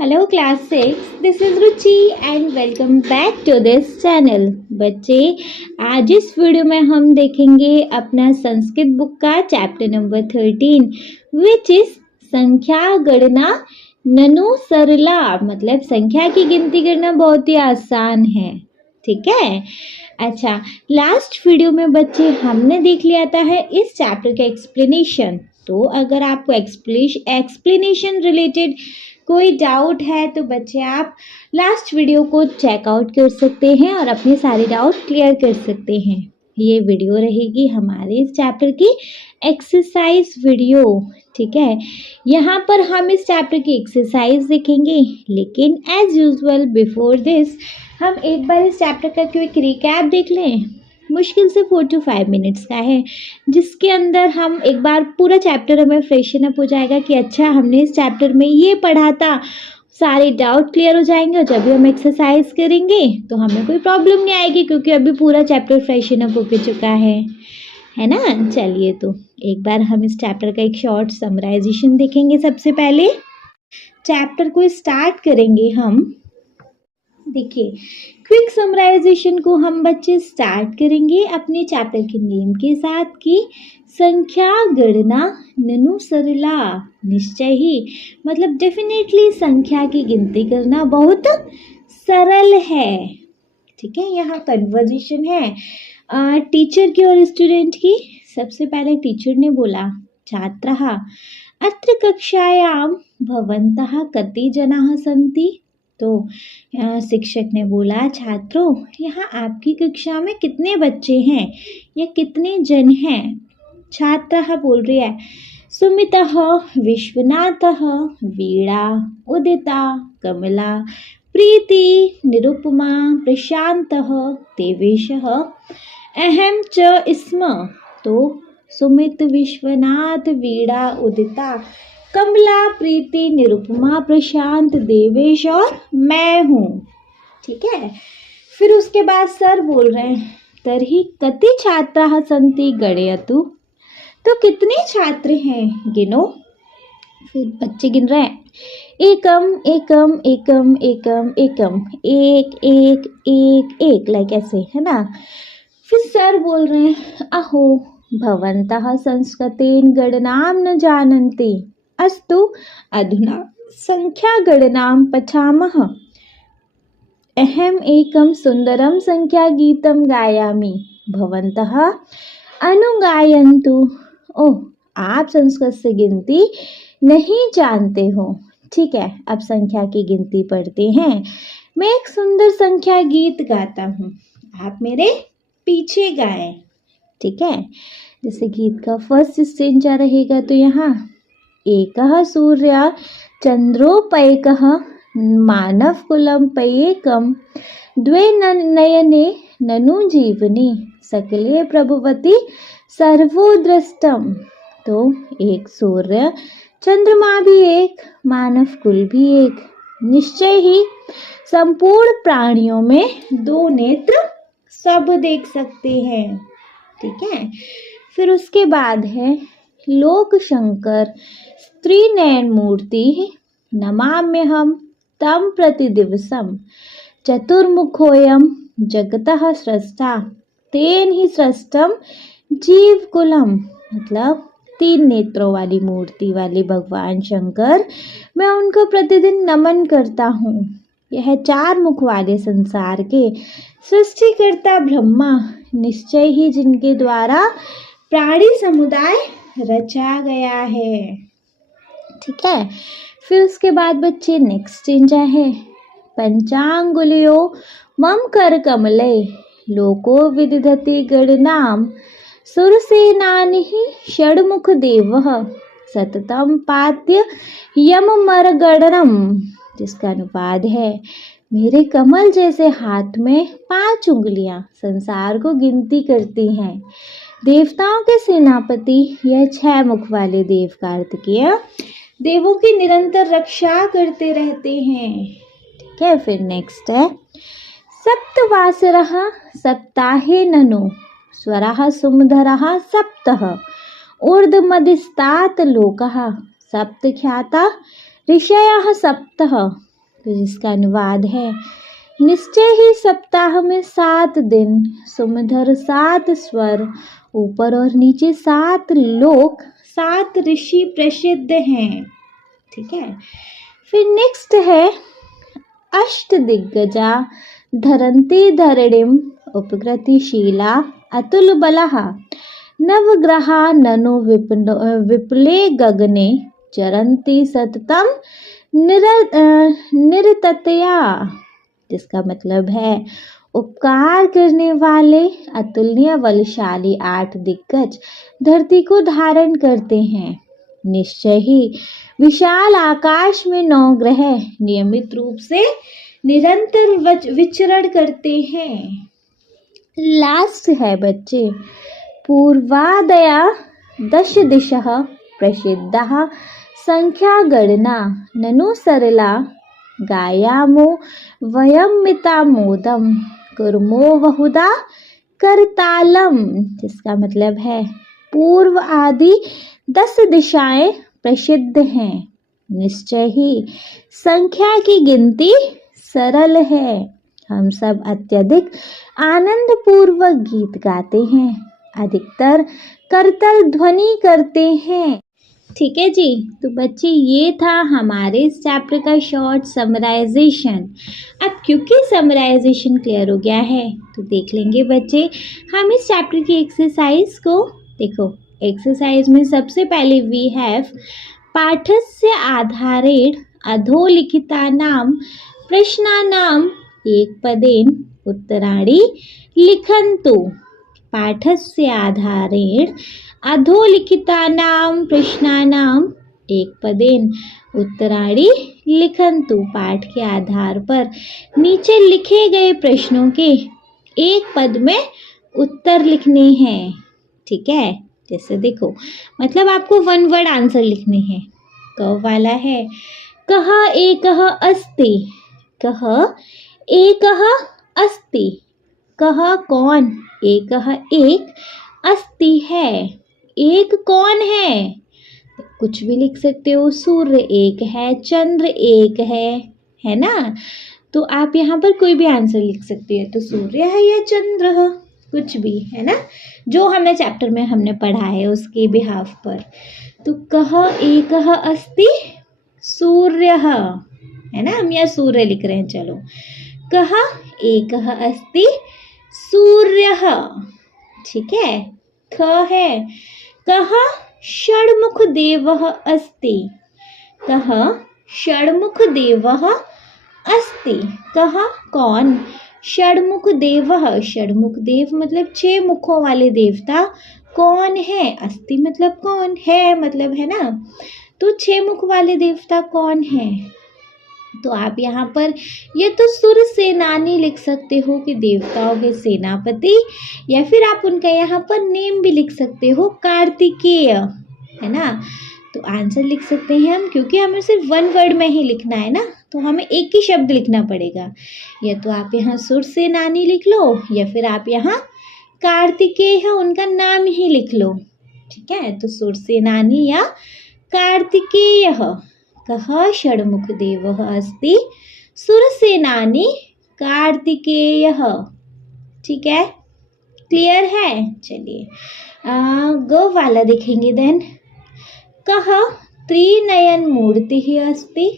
Hello class 6, this is Ruchi and welcome back to this channel। बच्चे आज इस video में हम देखेंगे अपना संस्कृत बुक का चैप्टर नंबर 13 विच इज संख्या गणना ननु सरला, मतलब संख्या की गिनती करना बहुत ही आसान है। ठीक है, अच्छा लास्ट वीडियो में बच्चे हमने देख लिया था है इस चैप्टर का एक्सप्लेनेशन। तो अगर आपको एक्सप्लेनेशन रिलेटेड कोई डाउट है तो बच्चे आप लास्ट वीडियो को चेकआउट कर सकते हैं और अपने सारे डाउट क्लियर कर सकते हैं। ये वीडियो रहेगी हमारे इस चैप्टर की एक्सरसाइज वीडियो। ठीक है, यहाँ पर हम इस चैप्टर की एक्सरसाइज देखेंगे, लेकिन एज यूजुअल बिफोर दिस हम एक बार इस चैप्टर का क्विक रिकैप देख लें। मुश्किल से 4 to 5 मिनट्स का है, जिसके अंदर हम एक बार पूरा चैप्टर हमें फ्रेशन अप हो जाएगा कि अच्छा हमने इस चैप्टर में ये पढ़ा था, सारे डाउट क्लियर हो जाएंगे और जब भी हम एक्सरसाइज करेंगे तो हमें कोई प्रॉब्लम नहीं आएगी क्योंकि अभी पूरा चैप्टर फ्रेशन अप हो चुका है ना। चलिए तो एक बार हम इस चैप्टर का एक शॉर्ट समराइजेशन देखेंगे। सबसे पहले चैप्टर को स्टार्ट करेंगे हम। देखिए क्विक समराइजेशन को हम बच्चे स्टार्ट करेंगे अपने चैप्टर के नेम के साथ कि संख्या गणना ननु सरला, निश्चय ही मतलब डेफिनेटली संख्या की गिनती करना बहुत सरल है। ठीक है, यहाँ कन्वर्जेशन है टीचर की और स्टूडेंट की। सबसे पहले टीचर ने बोला, छात्रः अत्र कक्षायां भवन्तः कति जनाः सन्ति। तो शिक्षक ने बोला, छात्रों यहाँ आपकी कक्षा में कितने बच्चे हैं या कितने जन हैं। छात्रः बोल रही है, सुमितः विश्वनाथः वीणा उदिता कमला प्रीति निरुपमा प्रशांतः देवेशः अहम च स्म। तो सुमित विश्वनाथ वीणा उदिता कमला प्रीति निरुपमा प्रशांत देवेश और मैं हूँ। ठीक है, फिर उसके बाद सर बोल रहे हैं, तर्हि कति छात्राः सन्ति गणयतु। तो कितने छात्र हैं गिनो। फिर बच्चे गिन रहे हैं, एकम एकम एकम एकम एकम, एक एक एक एक, लाइक ऐसे, है ना। फिर सर बोल रहे हैं, अहो भवन्तः संस्कृतेन गणनां न जानन्ति, अस्तु अधुना संख्या गणनां पठामः। अहम एकं सुंदरम संख्या गीतम गायामि, भवन्तः अनुगायन्तु। ओह, आप संस्कृत से गिनती नहीं जानते हो। ठीक है, अब संख्या की गिनती पढ़ते हैं। मैं एक सुंदर संख्या गीत गाता हूँ, आप मेरे पीछे गाएं। ठीक है, जैसे गीत का फर्स्ट स्टेंजा रहेगा तो यहाँ एकः सूर्य चंद्रोपैकः मानवकुलं पैकं द्वे नयने ननु जीवनी सकले प्रभुवती सर्वो दृष्टम। तो एक सूर्य, चंद्रमा भी एक, मानव कुल भी एक, निश्चय ही संपूर्ण प्राणियों में 2 नेत्र सब देख सकते हैं। ठीक है, फिर उसके बाद है लोक शंकर स्त्रीनयन मूर्ति नमाम्यहं तं प्रतिदिवसं, चतुर्मुखोऽयं जगतः स्रष्टा तेन ही सृष्टम जीवकुलम। मतलब 3 नेत्रों वाली मूर्ति वाले भगवान शंकर, मैं उनको प्रतिदिन नमन करता हूँ। यह 4 मुख वाले संसार के सृष्टिकर्ता ब्रह्मा, निश्चय ही जिनके द्वारा प्राणी समुदाय रचा गया है। ठीक है, फिर उसके बाद बच्चे नेक्स्ट चेंजा है, पंचांगुलियो मम कर कमले लोको विदधति गणनाम सुरसेनानि षड्मुख देवः सततम पात्य यम मर गणनम। जिसका अनुवाद है, मेरे कमल जैसे हाथ में 5 उंगलियां संसार को गिनती करती हैं। देवताओं के सेनापति यह 6 मुख वाले देव कार्तिकेय देवों की निरंतर रक्षा करते रहते हैं। ठीक है, फिर नेक्स्ट है, सप्तवासरः सप्ताहे ननु स्वरः सुमधरः सप्तः ऊर्ध्वमधिस्तात लोकः सप्तख्याता ऋषयः सप्तः तो जिसका अनुवाद है, निश्चय ही सप्ताह में 7 दिन, सुमधुर 7 स्वर, ऊपर और नीचे 7 लोक, 7 ऋषि प्रसिद्ध हैं। ठीक है। फिर नेक्स्ट है अष्ट दिग्गजा धरन्ति धरणिम उपकृतिशीला अतुल बलः नवग्रहा ननु विपुले गगने चरन्ति सततम निरततया। जिसका मतलब है उपकार करने वाले अतुलनीय बलशाली 8 दिग्गज धरती को धारण करते हैं। निश्चय ही विशाल आकाश में 9 ग्रह नियमित रूप से निरंतर विचरण करते हैं। लास्ट है बच्चे, पूर्वादया 10 दिशः प्रसिद्धाः संख्या गणना ननु सरला गायामो वयम मितामोदम कुर्मो बहुधा करतालम। जिसका मतलब है पूर्व आदि 10 दिशाएं प्रसिद्ध हैं। निश्चय ही संख्या की गिनती सरल है। हम सब अत्यधिक आनंद पूर्वक गीत गाते हैं, अधिकतर करतल ध्वनि करते हैं। ठीक है जी। तो बच्चे ये था हमारे इस चैप्टर का शॉर्ट समराइजेशन। अब क्योंकि समराइजेशन क्लियर हो गया है तो देख लेंगे बच्चे हम इस चैप्टर की एक्सरसाइज को। देखो एक्सरसाइज में सबसे पहले वी हैव पाठस्य आधारेण अधोलिखितानां प्रश्नानां एकपदेन उत्तराणि लिखन्तु। पाठस्य आधारेण अधोलिखितानां प्रश्नानां एकपदेन उत्तराणि लिखन्तु। पाठ के आधार पर नीचे लिखे गए प्रश्नों के एक पद में उत्तर लिखने हैं। ठीक है। जैसे देखो मतलब आपको 1 वर्ड आंसर लिखने हैं। क वाला है कः एकः अस्ति, कः एकः अस्ति, कः कौन, एकः एक, अस्ति है, एक कौन है। कुछ भी लिख सकते हो, सूर्य एक है, चंद्र एक है ना। तो आप यहाँ पर कोई भी आंसर लिख सकते हो, तो सूर्य है या चंद्र है, कुछ भी है ना, जो हमने चैप्टर में हमने पढ़ा है उसके बिहाफ पर। तो कः एकः अस्ति सूर्यः, है ना, हम यहाँ सूर्य लिख रहे हैं। चलो कः एकः अस्ति सूर्यः। ठीक है। ख है कः षण्मुख देवः अस्ति, कः षण्मुख देवः अस्ति, कः कौन, षण्मुख देवः, षण्मुख देव मतलब 6 मुखों वाले देवता कौन है, अस्ति मतलब कौन है, मतलब है ना। तो 6 मुख वाले देवता कौन है। तो आप यहाँ पर ये तो सुर सेनानी लिख सकते हो कि देवताओं के सेनापति, या फिर आप उनका यहाँ पर नेम भी लिख सकते हो, कार्तिकेय, है ना। तो आंसर लिख सकते हैं हम, क्योंकि हमें सिर्फ 1 वर्ड में ही लिखना है ना, तो हमें एक ही शब्द लिखना पड़ेगा। या तो आप यहाँ सुर सेनानी लिख लो, या फिर आप यहाँ कार्तिकेय है उनका नाम ही लिख लो। ठीक है। तो सुर सेनानी या कार्तिकेय। कः षण्मुख देवः अस्ति सुरसेनानी कार्तिकेयः। ठीक है। क्लियर है। चलिए ग वाला देखेंगे। देन कः त्रिनयन मूर्तिः अस्ति,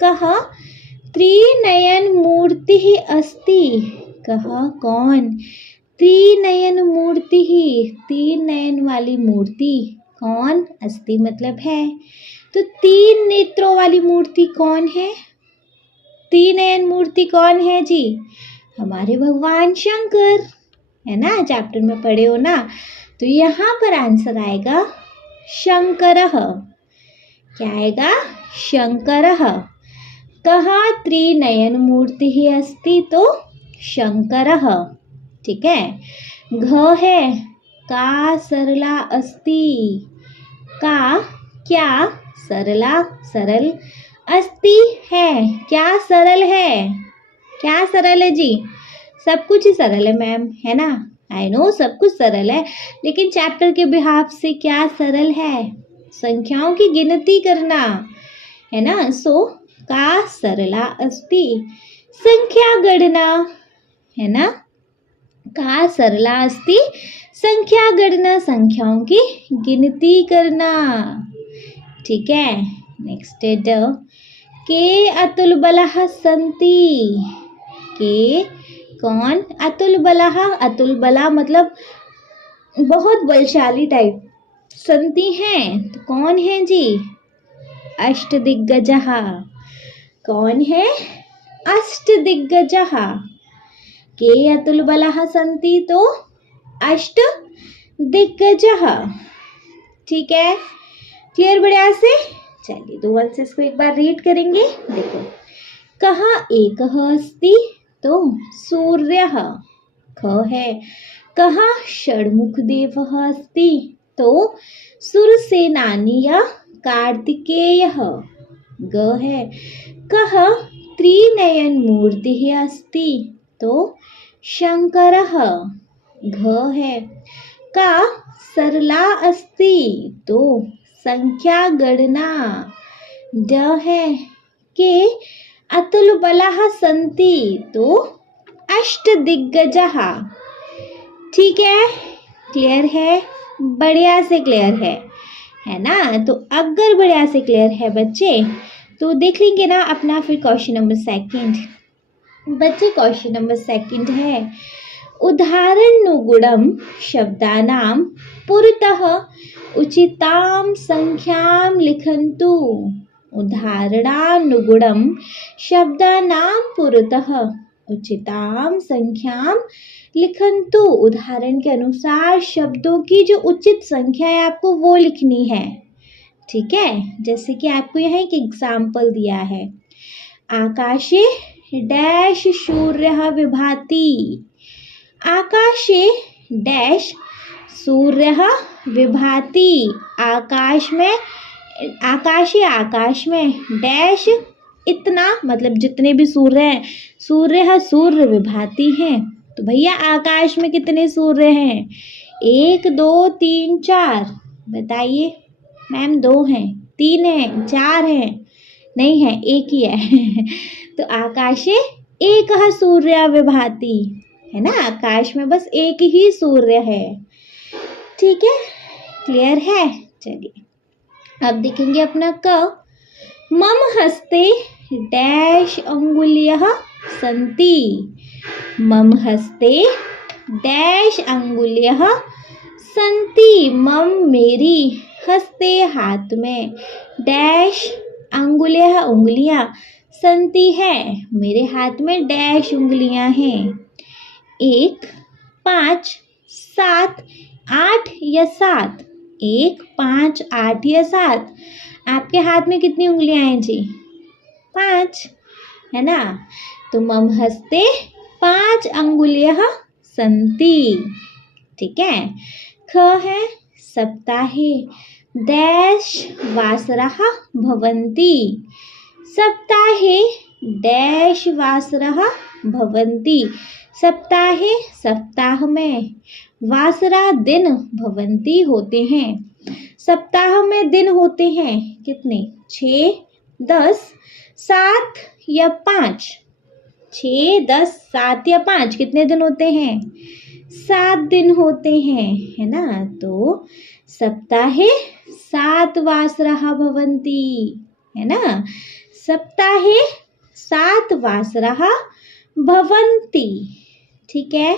कः त्रिनयन मूर्तिः अस्ति, कः कौन, त्रिनयन मूर्तिः, 3 नयन वाली मूर्ति कौन, अस्ति मतलब है। तो 3 नेत्रों वाली मूर्ति कौन है, 3 नयन मूर्ति कौन है जी, हमारे भगवान शंकर, है ना, चैप्टर में पढ़े हो ना। तो यहाँ पर आंसर आएगा शंकरः। क्या आएगा, शंकरः। कः त्रिनयन मूर्तिः अस्ति, तो शंकरः। ठीक है। घ है का सरला अस्ति, का क्या, सरला सरल, अस्ति है क्या, सरल है, क्या सरल है जी, सब कुछ ही सरल है मैम, है ना। आई नो सब कुछ सरल है, लेकिन चैप्टर के बिहाफ से क्या सरल है, संख्याओं की गिनती करना, है ना। सो का सरला अस्ति, संख्या गणना, है ना। का सरला अस्ति, संख्या गणना, संख्याओं की गिनती करना। ठीक है, नेक्स्ट है ड, के अतुल बलः सन्ति, के कौन, अतुल बलः, अतुल बला मतलब बहुत बलशाली टाइप, सन्ति हैं तो कौन है जी, अष्टदिग्गजः, कौन है, अष्टदिग्गजः, के अतुल बलः सन्ति तो अष्टदिग्गजः। ठीक है, क्लियर बढ़िया से। चलिए दो वर्सेस को एक बार रीड करेंगे। देखो, कहाँ एकः अस्ति तो सूर्यः, ख है। कहाँ षण्मुख देवः अस्ति तो सुरसेनानी या कार्तिकेयः, ग है। कः त्रिनयन मूर्तिः अस्ति तो शंकरः, घ है। का सरला अस्ति तो संख्या गणना, ड है। के अतुल बलः सन्ति तो अष्टदिग्गजः। ठीक है, क्लियर है, बढ़िया से क्लियर है ना। तो अगर बढ़िया से क्लियर है बच्चे तो देख लेंगे ना अपना फिर क्वेश्चन नंबर सेकंड। बच्चे क्वेश्चन नंबर सेकंड है, उदाहरणनुगुणं शब्दानां पुरतः उचितां संख्यां लिखन्तु। उदाहरणानुगुणं शब्दानां पुरतः उचितां संख्यां लिखन्तु। उदाहरण के अनुसार शब्दों की जो उचित संख्या है आपको वो लिखनी है। ठीक है, जैसे कि आपको यहाँ एक एग्जाम्पल दिया है, आकाशे डैश सूर्यः विभाति, आकाशे डैश सूर्यः विभाति, आकाश में, आकाशे आकाश में, डैश इतना मतलब जितने भी सूर्य हैं, सूर्य सूर्य विभाति हैं। तो भैया आकाश में कितने सूर्य हैं, 1 2 3 4, बताइए मैम। 2 हैं, 3 हैं, 4 हैं, नहीं है, एक ही है। तो आकाशे एक सूर्य विभाति, है ना, आकाश में बस एक ही सूर्य है। ठीक है, क्लियर है। चलिए अब देखेंगे अपना क, मम हस्ते डैश अंगुल्यः सन्ति, मम हस्ते डैश अंगुल्यः सन्ति, मम मेरी, हस्ते हाथ में, डैश अंगुल्यः उंगलियां, सन्ति है मेरे हाथ में डैश उंगलियां हैं, 1 5 7 8 या 7, 1 5 8 या 7। आपके हाथ में कितनी उंगलियां हैं जी, 5, है ना। तो मम हस्ते 5 अंगुल्यः सन्ति। ठीक है, ख है, सप्ताहे डैश वासरः भवन्ति, सप्ताहे डैश वासरः भवन्ति, सप्ताहे सप्ताह में, वासरा दिन, भवन्ति होते हैं, सप्ताह में दिन होते हैं कितने, 6 10 7 या 5, 6 10 7 या 5, कितने दिन होते हैं, 7 दिन होते हैं, है ना। तो सप्ताहे 7 वासरः भवन्ति, है ना, सप्ताहे 7 वासरः भवन्ति। ठीक है,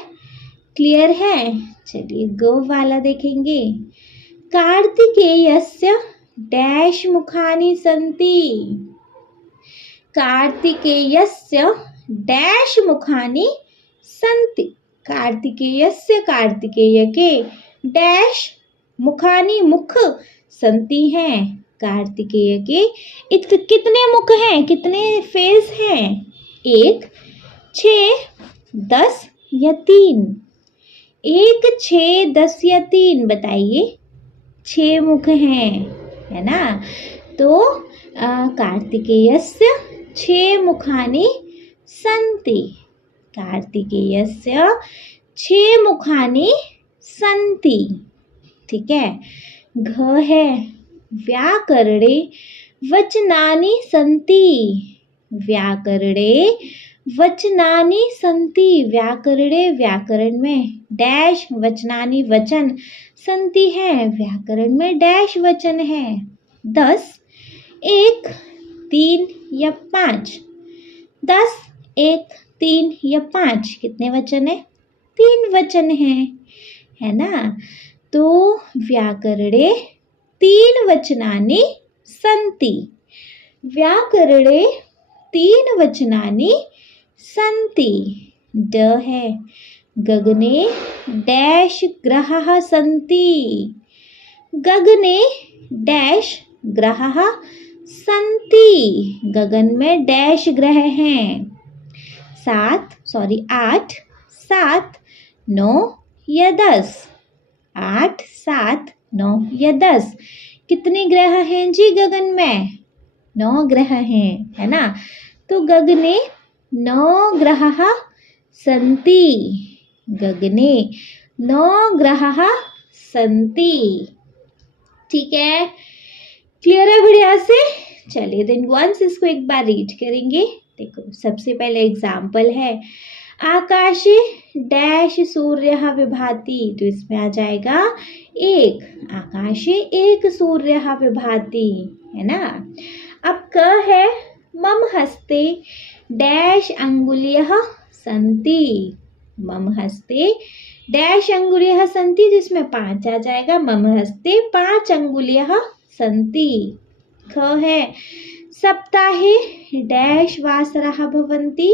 क्लियर है। चलिए गो वाला देखेंगे, कार्तिकेयस्य डैश मुखानि सन्ति, कार्तिकेयस्य डैश मुखानि सन्ति, कार्तिकेयस्य कार्तिकेय के, डैश मुखानि मुख, सन्ति हैं कार्तिकेय के, कितने मुख हैं, कितने फेस हैं, 1 6 10 या 3, 1 6 10 या 3, बताइए, 6 मुख हैं, है ना। तो कार्तिकेयस्य 6 मुखानि सन्ति, कार्तिकेयस्य 6 मुखानि सन्ति। ठीक है, घ है, व्याकरणे वचनानि सन्ति, व्याकरणे वचनानि सन्ति। व्याकरणे व्याकरण में डैश वचनानि वचन सन्ति है व्याकरण में डैश वचन है। 10 1 3 या 5। 10 1 3 या 5 कितने वचन है? 3 वचन है ना। तो व्याकरणे 3 वचनानि सन्ति। व्याकरणे 3 वचनानि सन्ति। ड है गगने डैश ग्रहाः सन्ति। गगने डैश ग्रहाः सन्ति। गगन में डैश ग्रह हैं। 8 7 9 या 10। 8 7 9 या 10 कितने ग्रह हैं जी गगन में? 9 ग्रह हैं, है ना। तो गगने 9 ग्रहाः सन्ति। गगने 9 ग्रहाः सन्ति। ठीक है, क्लियर है बढ़िया से? चलिए देन वंस इसको एक बार रीड करेंगे। देखो सबसे पहले एग्जाम्पल है आकाशे डैश सूर्यः विभाति। तो इसमें आ जाएगा 1। आकाशे 1 सूर्यः विभाति, है ना। अब क है मम हस्ते डैश अंगुल्यः सन्ति। मम हस्ते डैश अंगुल्यः सन्ति जिसमें 5 आ जाएगा। मम हस्ते 5 अंगुल्यः सन्ति। ख है सप्ताहे डैश वासरः भवन्ति।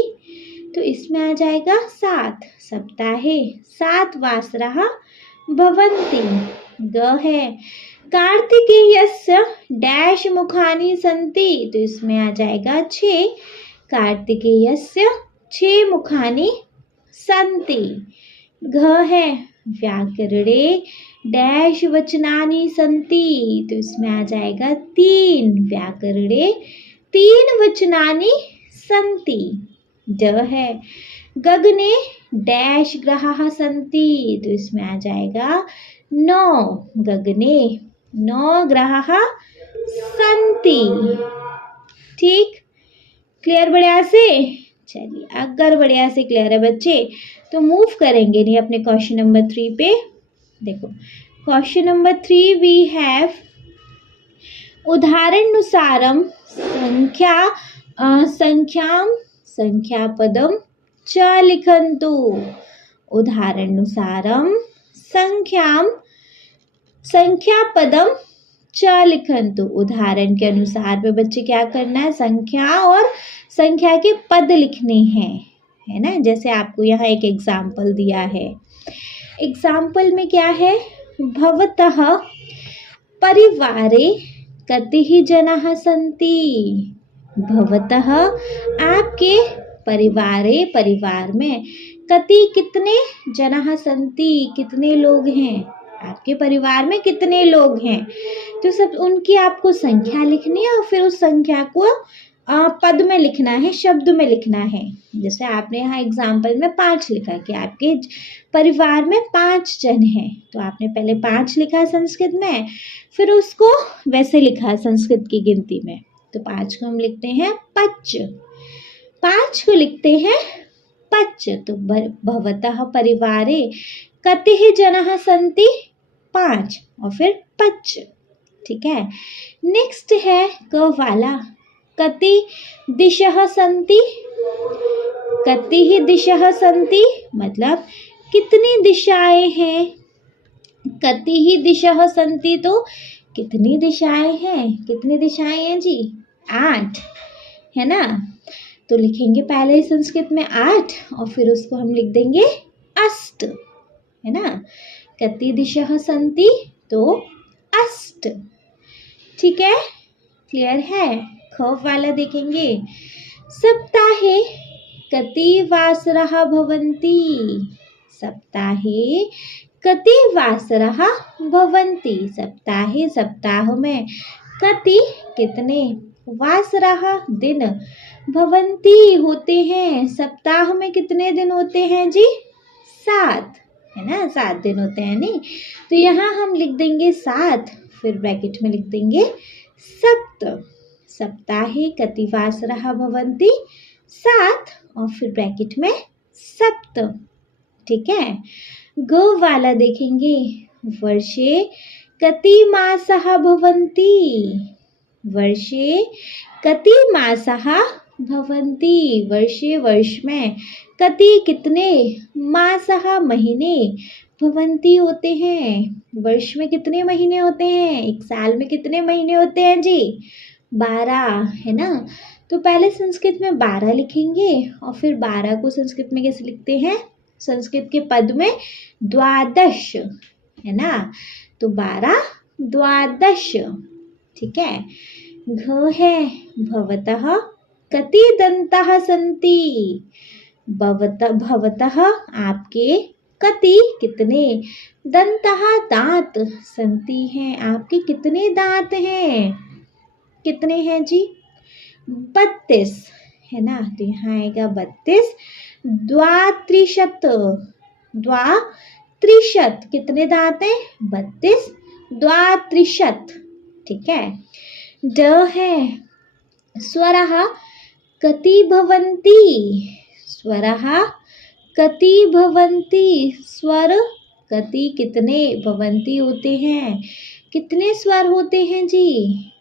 तो इसमें आ जाएगा 7। सप्ताहे 7 वासरः भवन्ति। ग है कार्तिकेयस्य डैश मुखानि सन्ति। तो इसमें आ जाएगा 6। कार्तिकेयस्य 6 मुखानि सन्ति। घ है व्याकरणे डैश वचनानि सन्ति। तो इसमें आ जाएगा 3। व्याकरणे 3 वचनानि सन्ति। ड है गगने डैश ग्रहाः सन्ति। तो इसमें आ जाएगा 9। गगने 9 ग्रहाः सन्ति। ठीक, क्लियर बढ़िया से? चलिए अगर बढ़िया से क्लियर है बच्चे तो मूव करेंगे नहीं अपने क्वेश्चन नंबर 3 पे। देखो क्वेश्चन नंबर 3 वी हैव उदाहरणानुसारम संख्यापदम च लिखन्तु। उदाहरणानुसारम संख्यापदम च लिखन्तु। उदाहरण के अनुसार में बच्चे क्या करना है? संख्या और संख्या के पद लिखने हैं, है ना। जैसे आपको यहाँ एक एग्जाम्पल दिया है। एग्जाम्पल में क्या है? भवतः परिवारे कति जनाः सन्ति। भवतः आपके परिवार में कति कितने जनाः सन्ति कितने लोग हैं। आपके परिवार में कितने लोग हैं तो सब उनकी आपको संख्या लिखनी है और फिर उस संख्या को पद में लिखना है, शब्द में लिखना है। जैसे आपने यहाँ एग्जाम्पल में 5 लिखा कि आपके परिवार में 5 जन हैं, तो आपने पहले 5 लिखा संस्कृत में, फिर उसको वैसे लिखा संस्कृत की गिनती में। तो 5 को हम लिखते हैं पच। 5 को लिखते हैं पच। तो भवतः परिवारे कति जनाः सन्ति 5 और फिर पच। ठीक है, नेक्स्ट है क वाला कति दिशः सन्ति। कति दिशः सन्ति मतलब कितनी दिशाएं हैं। कति दिशः सन्ति तो कितनी दिशाएं हैं। कितनी दिशाएं हैं जी? 8, है ना। तो लिखेंगे पहले संस्कृत में 8 और फिर उसको हम लिख देंगे अष्ट, है ना। कति दिशः सन्ति तो अष्ट। ठीक है, क्लियर है। ख वाला देखेंगे सप्ताहे कति वासरः भवन्ति। सप्ताहे कति वासरः भवन्ति। सप्ताहे सप्ताह में कति कितने वासरः दिन भवन्ति होते हैं। सप्ताह में कितने दिन होते हैं जी? 7, है ना। 7 दिन होते हैं नहीं। तो यहाँ हम लिख देंगे 7, फिर ब्रैकेट में लिख देंगे सप्त। सप्ताहे कति वासरः भवन्ति 7 और फिर ब्रैकेट में सप्त। ठीक है। ग वाला देखेंगे वर्षे कति मासः भवन्ति। वर्षे कति मासः भवन्ति। वर्षे वर्ष में कति कितने मासः महीने भवन्ति होते हैं। वर्ष में कितने महीने होते हैं। एक साल में कितने महीने होते हैं जी 12 है ना। तो पहले संस्कृत में 12 लिखेंगे और फिर 12 को संस्कृत में कैसे लिखते हैं। संस्कृत के पद में द्वादश है ना। तो 12 द्वादश। ठीक है। घ है भवतः कति दंताः सन्ति। भवतः आपके कति कितने दंताः दांत सन्ति हैं आपके कितने दांत हैं। कितने हैं जी 32 है ना। तो यहाँ आएगा 32। द्वात्रिशत। द्वात्रिशत कितने दांत हैं 32 द्वात्रिशत। ठीक है। ड है स्वरः कति भवन्ति। स्वरः कति भवन्ति। स्वर कति कितने भवन्ति होते हैं। कितने स्वर होते हैं जी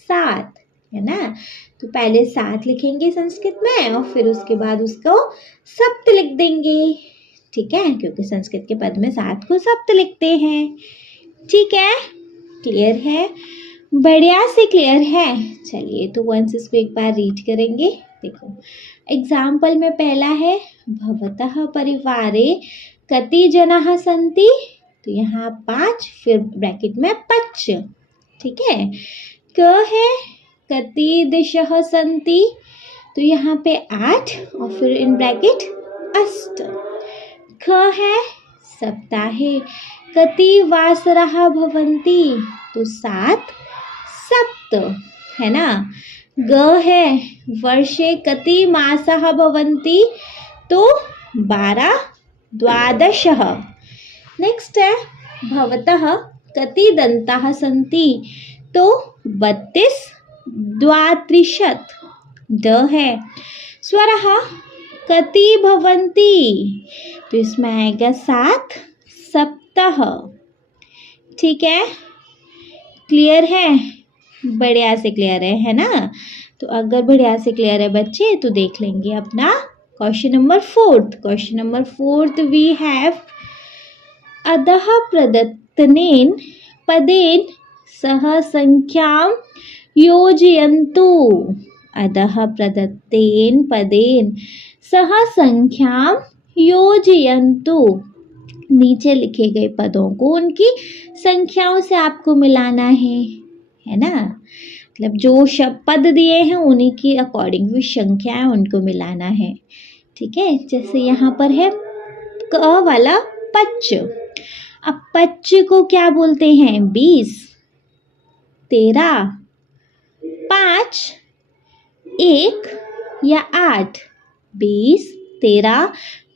7 है ना। तो पहले 7 लिखेंगे संस्कृत में और फिर उसके बाद उसको सप्त लिख देंगे। ठीक है। क्योंकि संस्कृत के पद में 7 को सप्त लिखते हैं। ठीक है। क्लियर है। बढ़िया से क्लियर है। चलिए तो वंस इसको एक बार रीड करेंगे। देखो एग्जाम्पल में पहला है भवतः परिवारे कति जनाः सन्ति। तो यहाँ 5 फिर ब्रैकेट में 5। ठीक है। क है कति दिशः सन्ति। तो यहाँ पे 8 और फिर इन ब्रैकेट अष्ट। ख है सप्ताहे कति वासरः भवन्ति। तो 7 सप्त है ना। ग है वर्षे कति मासः भवन्ति। तो 12 द्वादशः। नेक्स्ट है भवतः कति दंताः सन्ति। तो 32 द्वात्रिशत। ड है स्वरः कति भवन्ति। तो इसमें आएगा 7 सप्तः। ठीक है। क्लियर है। बढ़िया से क्लियर है ना। तो अगर बढ़िया से क्लियर है बच्चे तो देख लेंगे अपना question number 4। Question number 4 we have अधः प्रदत्तेन पदेन सह संख्यां योजयन्तु। अधः प्रदत्तेन पदेन सह संख्यां योजयन्तु। नीचे लिखे गए पदों को उनकी संख्याओं से आपको मिलाना है ना। मतलब जो शब्द पद दिए हैं उन्हीं की अकॉर्डिंग भी संख्या है उनको मिलाना है। ठीक है। जैसे यहाँ पर है क वाला पच। अब पच को क्या बोलते हैं 20 13 5 1 या 8। 20 13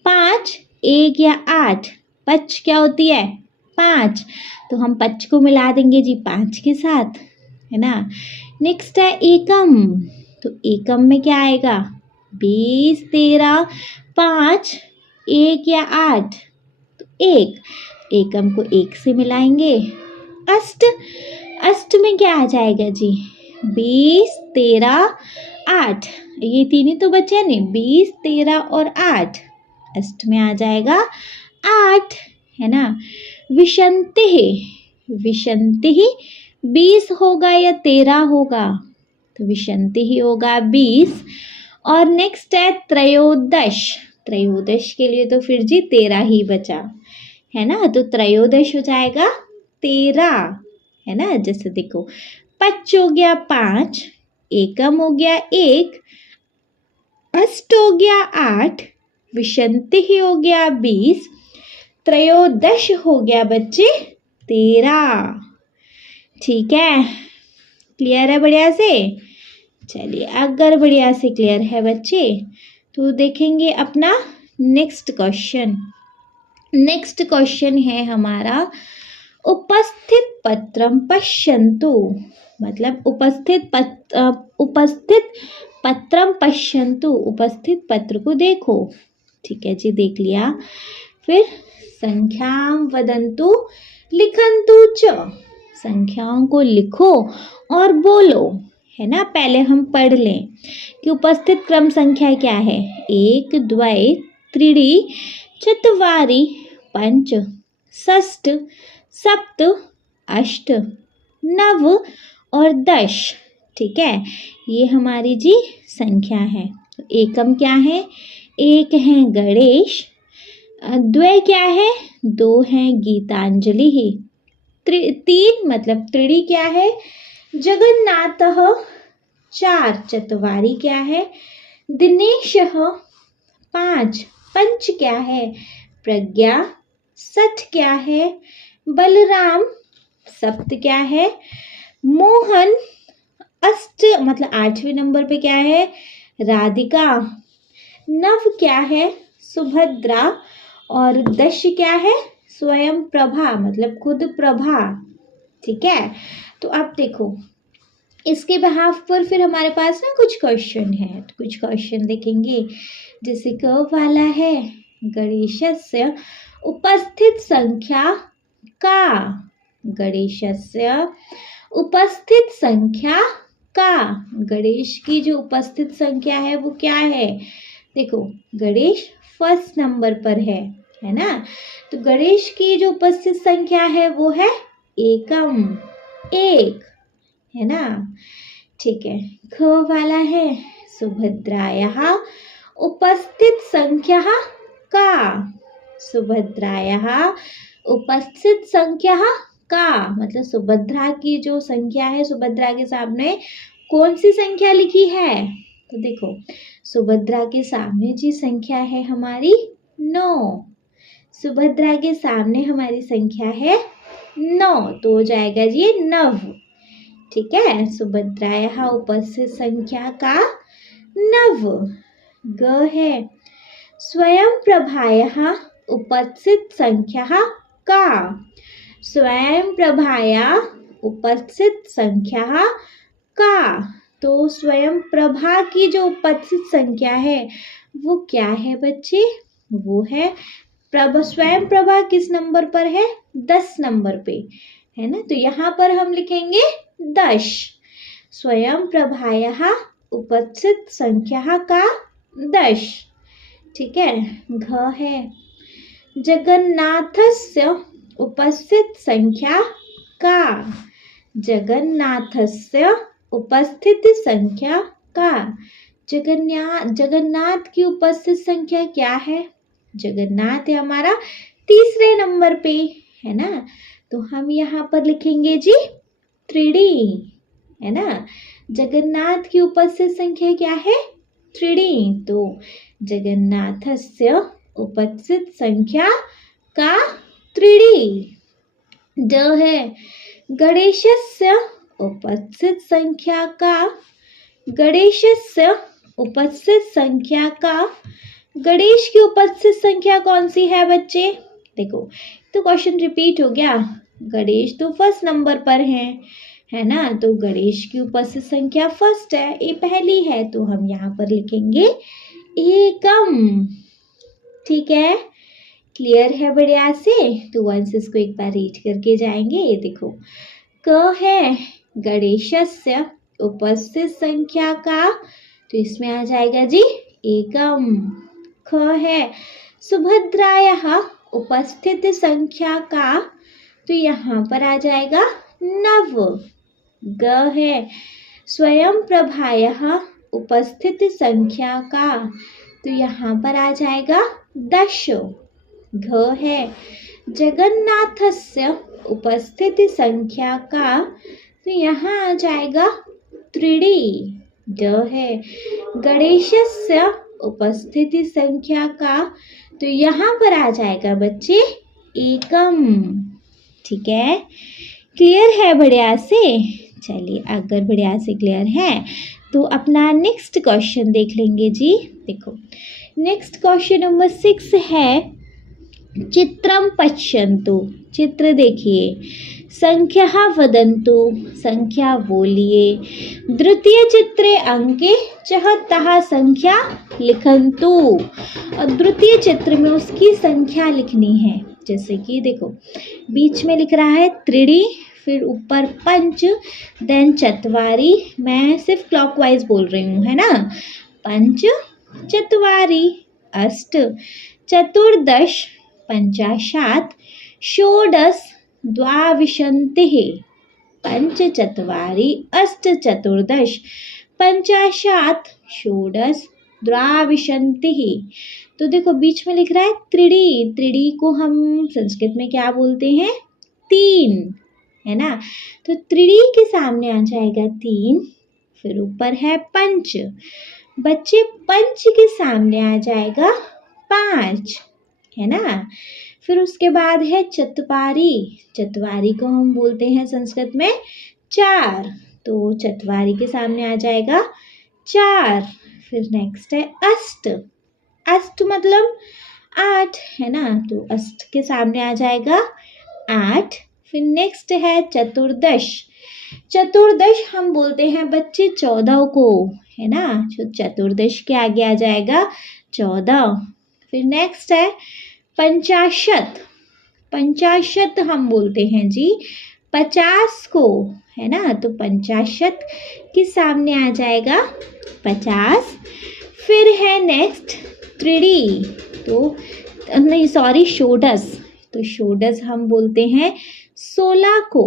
5 1 या 8। पच क्या होती है 5। तो हम पच को मिला देंगे जी 5 के साथ है ना। नेक्स्ट है एकम। तो एकम में क्या आएगा 20 13 5 1 या 8। तो 1 एकम को 1 से मिलाएंगे। अष्ट। अष्ट में क्या आ जाएगा जी 20 13 8। ये तीन ही तो बचे नहीं 20 13 और 8। अष्ट में आ जाएगा 8 है ना। विशंति। विशंति 20 होगा या 13 होगा। तो विशंति ही होगा 20। और नेक्स्ट है त्रयोदश। त्रयोदश के लिए तो फिर जी 13 ही बचा है ना। तो त्रयोदश हो जाएगा 13 है ना। जैसे देखो पच हो गया 5 एकम हो गया 1 अष्ट हो गया 8 विशंति ही हो गया 20 त्रयोदश हो गया बच्चे 13। ठीक है। क्लियर है बढ़िया से। चलिए अगर बढ़िया से क्लियर है बच्चे तो देखेंगे अपना नेक्स्ट क्वेश्चन। नेक्स्ट क्वेश्चन है हमारा उपस्थित पत्रम पश्यन्तु, मतलब उपस्थित पत्रम पश्यन्तु, उपस्थित पत्र को देखो। ठीक है जी, देख लिया। फिर संख्यां वदन्तु लिखन्तु च, संख्याओं को लिखो और बोलो, है ना। पहले हम पढ़ लें कि उपस्थित क्रम संख्या क्या है। 1 2 3 4 5 6 7 8 9 और 10। ठीक है, ये हमारी जी संख्या है। एकम क्या है? 1 है गणेश, 2 क्या है? 2 है गीतांजलि, 3 मतलब त्रीणि क्या है? जगन्नाथः, 4 चत्वारि क्या है? दिनेशः, 5 पंच क्या है? प्रज्ञा, 6 क्या है? बलराम, 7 क्या है? मोहन, 8 मतलब 8वें नंबर पे क्या है? राधिका, 9 क्या है? सुभद्रा और 10 क्या है? स्वयं प्रभा मतलब खुद प्रभा। ठीक है, तो अब देखो इसके बिहाफ पर फिर हमारे पास ना कुछ क्वेश्चन है, तो कुछ क्वेश्चन देखेंगे। जैसे क वाला है, गणेशस्य उपस्थित संख्या का, गणेशस्य उपस्थित संख्या का, गणेश की जो उपस्थित संख्या है वो क्या है? देखो गणेश फर्स्ट नंबर पर है ना, तो गणेश की जो उपस्थित संख्या है वो है एकम, 1, है ना। ठीक है, ख वाला है, सुभद्रायाः उपस्थित संख्या का, सुभद्रायाः उपस्थित संख्या का मतलब सुभद्रा की जो संख्या है, सुभद्रा के सामने कौन सी संख्या लिखी है? तो देखो सुभद्रा के सामने जी संख्या है हमारी 9, सुभद्रा के सामने हमारी संख्या है 9, तो हो जाएगा जी 9। ठीक है, सुभद्रायाः उपस्थित संख्या का 9। ग है, स्वयं प्रभायाः उपस्थित संख्या का, स्वयं प्रभाया उपस्थित संख्या का, तो स्वयं प्रभा की जो उपस्थित संख्या है वो क्या है बच्चे? वो है प्रभा। स्वयं प्रभा किस नंबर पर है? 10 नंबर पे, है ना, तो यहाँ पर हम लिखेंगे 10। स्वयं प्रभायाः उपस्थित संख्या का 10। ठीक है, घ है, जगन्नाथस्य उपस्थित संख्या का, जगन्नाथस्य उपस्थित संख्या का, जगन्नाथ की उपस्थित संख्या क्या है? जगन्नाथ है हमारा तीसरे नंबर पे, है ना, तो हम यहाँ पर लिखेंगे जी 3, है ना। जगन्नाथ की उपस्थित संख्या क्या है? 3, तो जगन्नाथस्य उपस्थित संख्या का 3। ड है, गणेशस्य उपस्थित संख्या का, गणेशस्य उपस्थित संख्या का, गणेश की उपस्थित संख्या कौन सी है बच्चे? देखो तो क्वेश्चन रिपीट हो गया, गणेश तो फर्स्ट नंबर पर है ना, तो गणेश की उपस्थित संख्या फर्स्ट है, ये पहली है, तो हम यहाँ पर लिखेंगे एकम। ठीक है, क्लियर है बढ़िया से? तो वंस इसको एक बार रीड करके जाएंगे। ये देखो, क है, गणेशस्य उपस्थित संख्या का, तो इसमें आ जाएगा जी एकम। ख है, सुभद्रायाः उपस्थित संख्या का, तो यहाँ पर आ जाएगा 9। ग है, स्वयं प्रभायाः उपस्थित संख्या का, तो यहाँ पर आ जाएगा 10। घ है, जगन्नाथस्य उपस्थित संख्या का, तो यहाँ आ जाएगा 3। ड है, गणेशस्य उपस्थित संख्या का, तो यहाँ पर आ जाएगा बच्चे एकम। ठीक है, क्लियर है बढ़िया से? चलिए, अगर बढ़िया से क्लियर है तो अपना नेक्स्ट क्वेश्चन देख लेंगे जी। देखो नेक्स्ट क्वेश्चन नंबर 6 है, चित्रम पश्यन्तु, चित्र देखिए। संख्याः वदन्तु, संख्या बोलिए। द्वितीय चित्रे अंके चः तः संख्या लिखन्तु, और द्वितीय चित्र में उसकी संख्या लिखनी है। जैसे कि देखो बीच में लिख रहा है त्रीणि, फिर ऊपर पंच, देन चत्वारी। मैं सिर्फ क्लॉकवाइज बोल रही हूँ, है ना। पंच, चत्वारी, अष्ट, चतुर्दश, पंचाशात्, षोडश, द्वाविंशतिः, पंच चत्वारि अष्ट चतुर्दश, पंचाशात्, षोडश, द्वाविंशतिः। तो देखो बीच में लिख रहा है त्रीणि, त्रीणि को हम संस्कृत में क्या बोलते हैं? तीन, है ना। तो त्रीणि के सामने आ जाएगा तीन, फिर ऊपर है पंच। बच्चे पंच के सामने आ जाएगा पाँच, है ना। फिर उसके बाद है चत्वारी, चत्वारी को हम बोलते हैं संस्कृत में चार, तो चत्वारी के सामने आ जाएगा चार। फिर नेक्स्ट है अष्ट, अष्ट मतलब आठ, है ना, तो अष्ट के सामने आ जाएगा आठ। फिर नेक्स्ट है चतुर्दश, चतुर्दश हम बोलते हैं बच्चे 14 को, है ना, तो चतुर्दश के आगे आ जाएगा 14। फिर नेक्स्ट है पंचाशत, पंचाशत हम बोलते हैं जी 50 को, है ना, तो पंचाशत के सामने आ जाएगा 50। फिर है नेक्स्ट त्रीणि, तो नहीं सॉरी षोडश, तो षोडश हम बोलते हैं 16 को,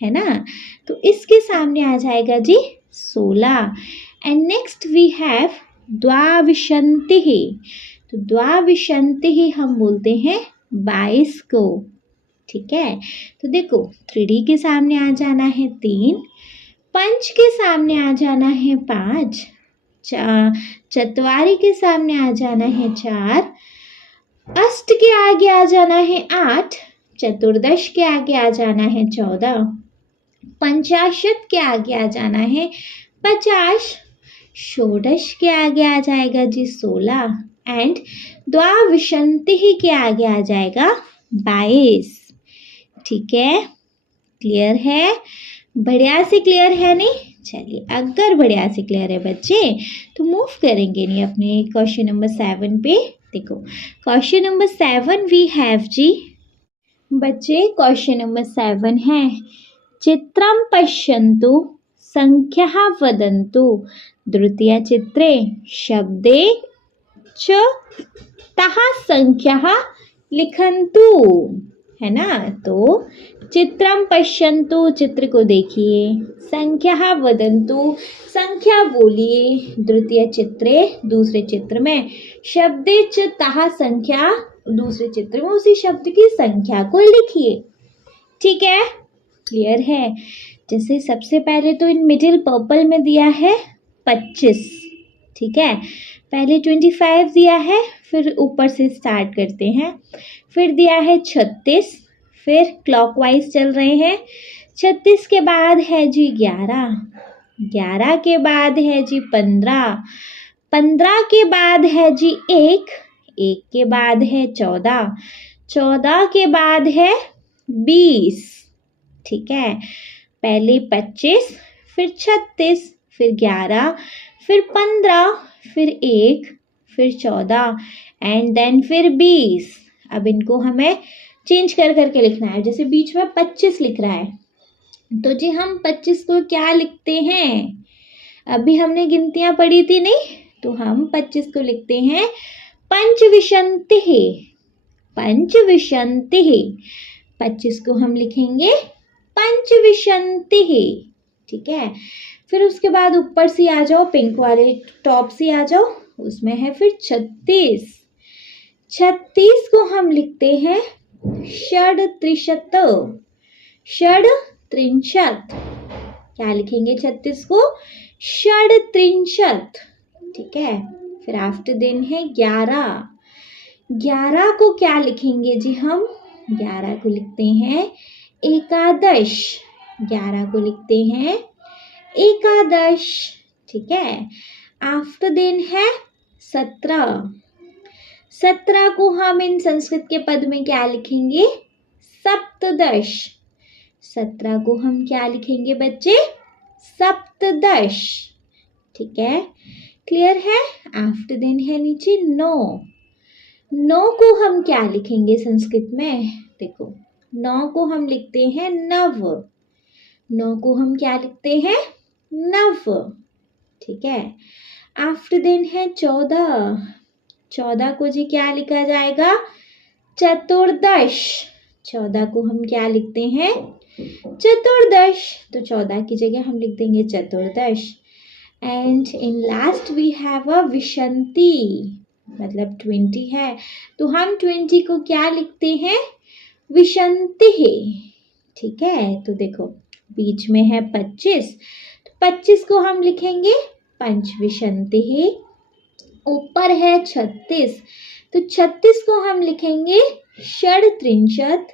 है ना, तो इसके सामने आ जाएगा जी 16। एंड नेक्स्ट वी हैव द्वाविंशतिः, तो द्वाविंशतिः हम बोलते हैं 22 को, ठीक है। तो देखो त्रीणि के सामने आ जाना है तीन, पंच के सामने आ जाना है पाँच, चत्वारी के सामने आ जाना है चार, अष्ट के आगे आ जाना है आठ, चतुर्दश के आगे आ जाना है 14, पंचाशत के आगे आ जाना है 50, षोडश के आगे आ जाएगा जी 16, एंड द्वाविंशतिः के आगे आ जाएगा 22। ठीक है, क्लियर है? बढ़िया से क्लियर है नहीं? चलिए, अगर बढ़िया से क्लियर है बच्चे तो मूव करेंगे नहीं अपने क्वेश्चन नंबर 7 पे। देखो क्वेश्चन नंबर 7 वी हैव जी बच्चे, क्वेश्चन नंबर 7 है चित्रम पश्यन्तु संख्याः वदन्तु द्वितीय चित्रे शब्दे च तः संख्याः लिखन्तु, है ना। तो चित्रम पश्यन्तु, चित्र को देखिए, संख्याः वदन्तु, संख्या बोलिए, द्वितीय चित्रे दूसरे चित्र में, शब्दे च तः संख्या, दूसरे चित्र में उसी शब्द की संख्या को लिखिए। ठीक है, क्लियर है? जैसे सबसे पहले तो इन मिडिल पर्पल में दिया है 25, ठीक है, पहले 25 दिया है, फिर ऊपर से स्टार्ट करते हैं, फिर दिया है 36, फिर क्लॉकवाइज चल रहे हैं, 36 के बाद है जी 11, 11 के बाद है जी 15, 15 के बाद है जी 1, 1 के बाद है 14, 14 के बाद है 20, ठीक है, पहले 25, फिर 36, फिर 11, फिर 15, फिर 1, फिर 14 एंड देन फिर 20। अब इनको हमें चेंज कर करके लिखना है। जैसे बीच में 25 लिख रहा है तो जी हम 25 को क्या लिखते हैं? अभी हमने गिनतियां पढ़ी थी नहीं, तो हम 25 को लिखते हैं पंचविंशतिः, पंचविंशतिः, 25 को हम लिखेंगे पंचविंशतिः, ठीक है। फिर उसके बाद ऊपर से आ जाओ, पिंक वाले टॉप से आ जाओ, उसमें है फिर 36, 36 को हम लिखते हैं षड्त्रिशत्, षड्त्रिंशत्, क्या लिखेंगे 36 को? षड्त्रिंशत्, ठीक है। फिर आफ्टर देन है 11, 11 को क्या लिखेंगे जी हम? 11 को लिखते हैं एकादश, 11 को लिखते हैं एकादश, ठीक है। आफ्टर देन है 17, 17 को हम इन संस्कृत के पद में क्या लिखेंगे? सप्तदश। 17 को हम क्या लिखेंगे बच्चे? सप्तदश। ठीक है, क्लियर है? आफ्टर देन है नीचे 9। 9 को हम क्या लिखेंगे संस्कृत में? देखो, 9 को हम लिखते हैं नव। 9 को हम क्या लिखते हैं? नव। ठीक है, आफ्टर देन है 14। 14 को जी क्या लिखा जाएगा? चतुर्दश। 14 को हम क्या लिखते हैं? चतुर्दश। तो 14 की जगह हम लिख देंगे चतुर्दश। And in last we have a विशंति, मतलब 20 है, तो हम 20 को क्या लिखते हैं? विशंति। ठीक है, तो देखो बीच में है 25, तो 25 को हम लिखेंगे पंचविशंति। ऊपर है 36, तो 36 को हम लिखेंगे षड्त्रिंशत्।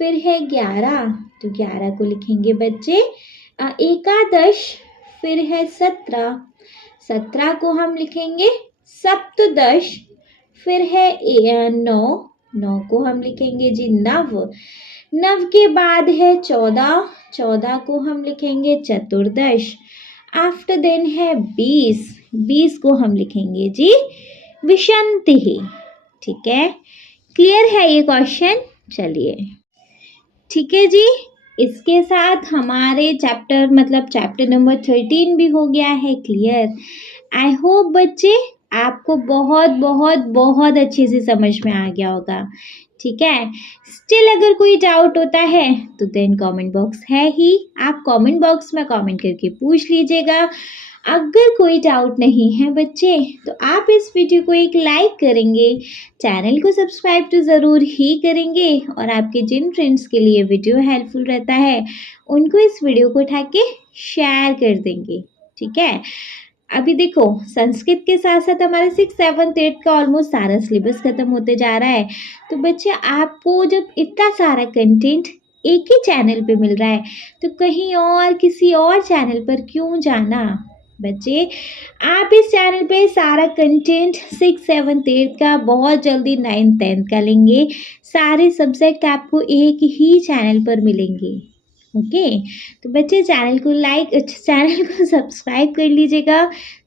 फिर है 11, तो 11 को लिखेंगे बच्चे एकादश। फिर है 17, 17 को हम लिखेंगे सप्तदश। फिर है 9, 9 को हम लिखेंगे जी नव। नव के बाद है 14, 14 को हम लिखेंगे चतुर्दश। आफ्टर देन है 20, 20 को हम लिखेंगे जी विशंति। ठीक है, क्लियर है ये क्वेश्चन? चलिए, ठीक है जी, इसके साथ हमारे चैप्टर नंबर 13 भी हो गया है क्लियर। आई होप बच्चे आपको बहुत बहुत बहुत अच्छे से समझ में आ गया होगा। ठीक है, स्टिल अगर कोई डाउट होता है तो देन कमेंट बॉक्स है ही, आप कमेंट बॉक्स में कमेंट करके पूछ लीजिएगा। अगर कोई डाउट नहीं है बच्चे तो आप इस वीडियो को एक लाइक करेंगे, चैनल को सब्सक्राइब तो ज़रूर ही करेंगे, और आपके जिन फ्रेंड्स के लिए वीडियो हेल्पफुल रहता है उनको इस वीडियो को उठा के शेयर कर देंगे। ठीक है, अभी देखो संस्कृत के साथ साथ हमारे 6, 7, 8 का ऑलमोस्ट सारा सिलेबस खत्म होते जा रहा है। तो बच्चे आपको जब इतना सारा कंटेंट एक ही चैनल पे मिल रहा है तो कहीं और किसी और चैनल पर क्यों जाना? बच्चे आप इस चैनल पे सारा कंटेंट 6, 7, 8 का, बहुत जल्दी 9, 10 का लेंगे। सारे सब्जेक्ट आपको एक ही चैनल पर मिलेंगे। ओके, तो बच्चे चैनल को सब्सक्राइब कर लीजिएगा,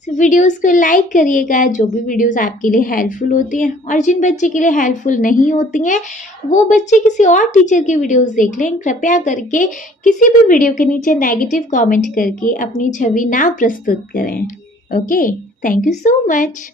वीडियोस को लाइक करिएगा जो भी वीडियोस आपके लिए हेल्पफुल होती हैं, और जिन बच्चे के लिए हेल्पफुल नहीं होती हैं वो बच्चे किसी और टीचर की वीडियोस देख लें। कृपया करके किसी भी वीडियो के नीचे नेगेटिव कमेंट करके अपनी छवि ना प्रस्तुत करें। Okay, thank you so much.